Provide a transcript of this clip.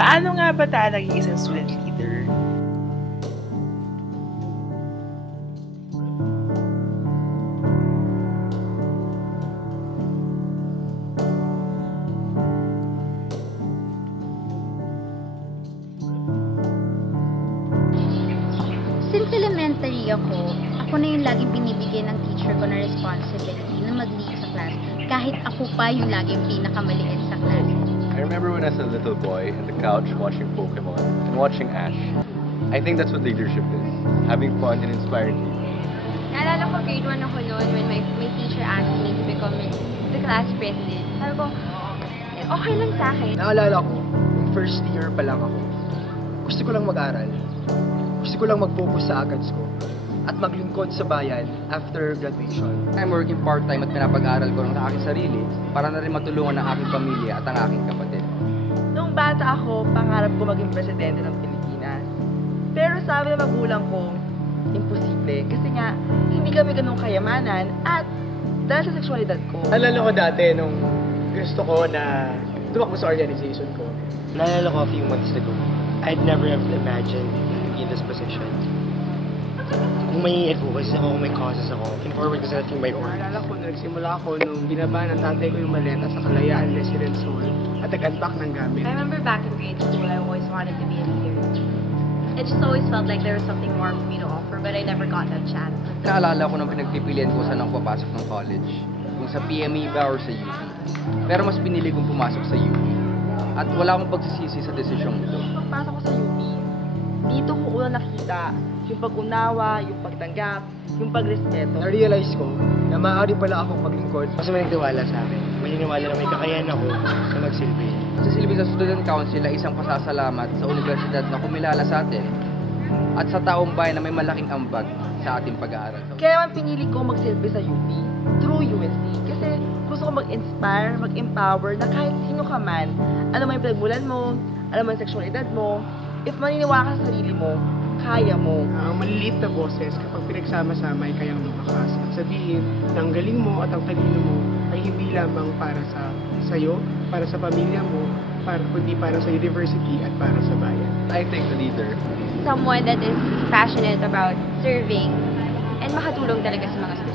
Paano nga ba tayo naging isang student leader? Since elementary ako na yung laging binibigyan ng teacher ko na responsibility na mag-lead sa class, kahit ako pa yung laging pinakamaliit sa class. I remember when I was a little boy on the couch watching Pokemon and watching Ash. I think that's what leadership is, having fun and inspiring people. Naalala ko grade 1 ako noon when my teacher asked me to become the class president. Sabi ko, okay lang sa akin. Naalala ko, yung first year pa lang ako, gusto ko lang mag-aral. Gusto ko lang mag-focus sa ACADS ko at maglingkod sa bayan after graduation. I'm working part-time at pinapag-aral ko ng aking sarili para na rin matulungan ang aking pamilya at ang aking kapatid. Nung bata ako, pangarap ko maging presidente ng Pilipinas. Pero sabi ng magulang ko, imposible. Kasi nga, hindi kami ganun kayamanan at dahil sa sexualidad ko. Alala ko dati nung gusto ko na tumakbo sa organization ko. Naalala ko a few months ago, I'd never have imagined in this position. Kung may advocacy ako, kung may causes ako, in forward ko sa ating my own. Naalala ko, nagsimula ako nung binaba ng tatay ko yung maleta sa Kalayaan Residence Hall at nag-unpack ng gamit. I remember back in grade school, I always wanted to be a leader. It just always felt like there was something more for me to offer, but I never got that chance. Naalala ko nung pinagpipilian ko saan ako papasok ng college, kung sa PME ba or sa UP. Pero mas pinili kong pumasok sa UP. At wala akong pagsisisi sa desisyong ito. Pagpasok ko sa UP, dito ko una nakita yung pag-unawa, yung pagtanggap, yung pagrespeto. Na-realize ko na maaari pala akong maglingkod. Kasi may nagtiwala sa akin. May niniwala na may kakayahan ako sa magsilbi. Sa silbi sa Student Council ay isang pasasalamat sa universidad na kumilala sa atin at sa taong bayan na may malaking ambag sa ating pag-aaral. Kaya naman pinili ko magsilbi sa UP through USC. Kasi gusto ko mag-inspire, mag-empower na kahit sino ka man, alam mo yung pinagmulan mo, alam mo yung sexualidad mo, if maniniwala ka sa sarili mo, kaya mo. Ang maliliit na boses kapag pinagsama-sama ay kayang lumakas. At sabihin na ang galing mo at ang talino mo ay hindi lamang para sa sayo, para sa pamilya mo, kundi para sa university at para sa bayan. I think the leader. Someone that is passionate about serving and makatulong talaga sa mga students.